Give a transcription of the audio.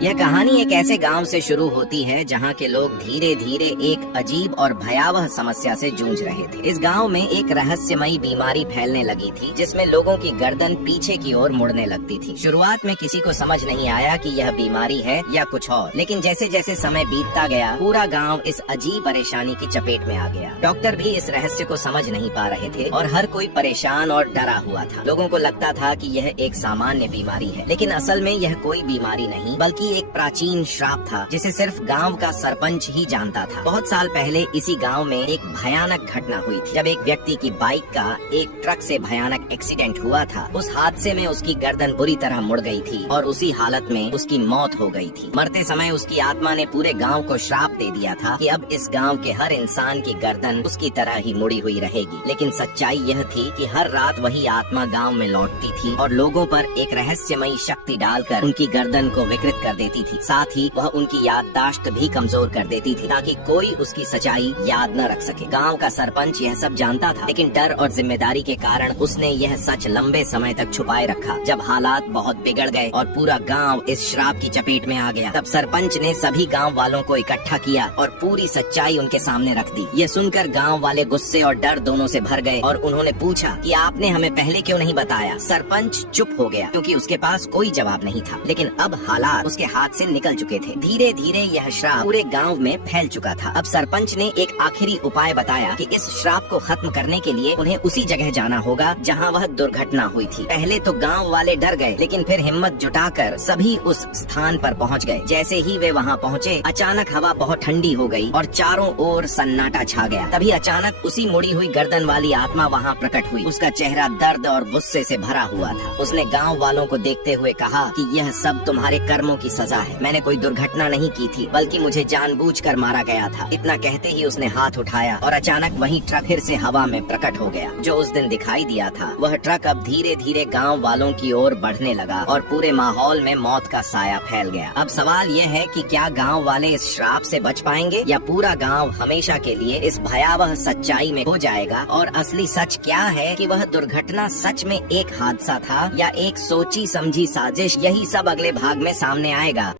यह कहानी एक ऐसे गांव से शुरू होती है जहां के लोग धीरे धीरे एक अजीब और भयावह समस्या से जूझ रहे थे। इस गांव में एक रहस्यमयी बीमारी फैलने लगी थी जिसमें लोगों की गर्दन पीछे की ओर मुड़ने लगती थी। शुरुआत में किसी को समझ नहीं आया कि यह बीमारी है या कुछ और, लेकिन जैसे जैसे समय बीतता गया पूरा गाँव इस अजीब परेशानी की चपेट में आ गया। डॉक्टर भी इस रहस्य को समझ नहीं पा रहे थे और हर कोई परेशान और डरा हुआ था। लोगों को लगता था कि यह एक सामान्य बीमारी है, लेकिन असल में यह कोई बीमारी नहीं बल्कि एक प्राचीन श्राप था जिसे सिर्फ गांव का सरपंच ही जानता था। बहुत साल पहले इसी गांव में एक भयानक घटना हुई थी जब एक व्यक्ति की बाइक का एक ट्रक से भयानक एक्सीडेंट हुआ था। उस हादसे में उसकी गर्दन बुरी तरह मुड़ गई थी और उसी हालत में उसकी मौत हो गई थी। मरते समय उसकी आत्मा ने पूरे गांव को श्राप दे दिया था कि अब इस गांव के हर इंसान की गर्दन उसकी तरह ही मुड़ी हुई रहेगी। लेकिन सच्चाई यह थी कि हर रात वही आत्मा गांव में लौटती थी और लोगों पर एक रहस्यमयी शक्ति डालकर उनकी गर्दन को विकृत कर देती थी। साथ ही वह उनकी याददाश्त भी कमजोर कर देती थी ताकि कोई उसकी सच्चाई याद न रख सके। गांव का सरपंच यह सब जानता था, लेकिन डर और जिम्मेदारी के कारण उसने यह सच लंबे समय तक छुपाए रखा। जब हालात बहुत बिगड़ गए और पूरा गांव इस श्राप की चपेट में आ गया, तब सरपंच ने सभी गांव वालों को इकट्ठा किया और पूरी सच्चाई उनके सामने रख दी। यह सुनकर गांव वाले गुस्से और डर दोनों से भर गए और उन्होंने पूछा कि आपने हमें पहले क्यों नहीं बताया। सरपंच चुप हो गया क्योंकि उसके पास कोई जवाब नहीं था, लेकिन अब हालात उसके हाथ से निकल चुके थे। धीरे धीरे यह श्राप पूरे गांव में फैल चुका था। अब सरपंच ने एक आखिरी उपाय बताया कि इस श्राप को खत्म करने के लिए उन्हें उसी जगह जाना होगा जहां वह दुर्घटना हुई थी। पहले तो गांव वाले डर गए, लेकिन फिर हिम्मत जुटाकर सभी उस स्थान पर पहुंच गए। जैसे ही वे वहां पहुंचे, अचानक हवा बहुत ठंडी हो गई और चारों ओर सन्नाटा छा गया। तभी अचानक उसी मुड़ी हुई गर्दन वाली आत्मा वहां प्रकट हुई। उसका चेहरा दर्द और गुस्से से भरा हुआ था। उसने गांव वालों को देखते हुए कहा कि यह सब तुम्हारे कर्मों की सजा है। मैंने कोई दुर्घटना नहीं की थी, बल्कि मुझे जानबूझकर मारा गया था। इतना कहते ही उसने हाथ उठाया और अचानक वही ट्रक फिर से हवा में प्रकट हो गया। जो उस दिन दिखाई दिया था वह ट्रक अब धीरे धीरे गांव वालों की ओर बढ़ने लगा और पूरे माहौल में मौत का साया फैल गया। अब सवाल यह है कि क्या गांव वाले इस श्राप से बच पाएंगे या पूरा गांव हमेशा के लिए इस भयावह सच्चाई में खो जाएगा। और असली सच क्या है कि वह दुर्घटना सच में एक हादसा था या एक सोची समझी साजिश, यही सब अगले भाग में सामने आएगा।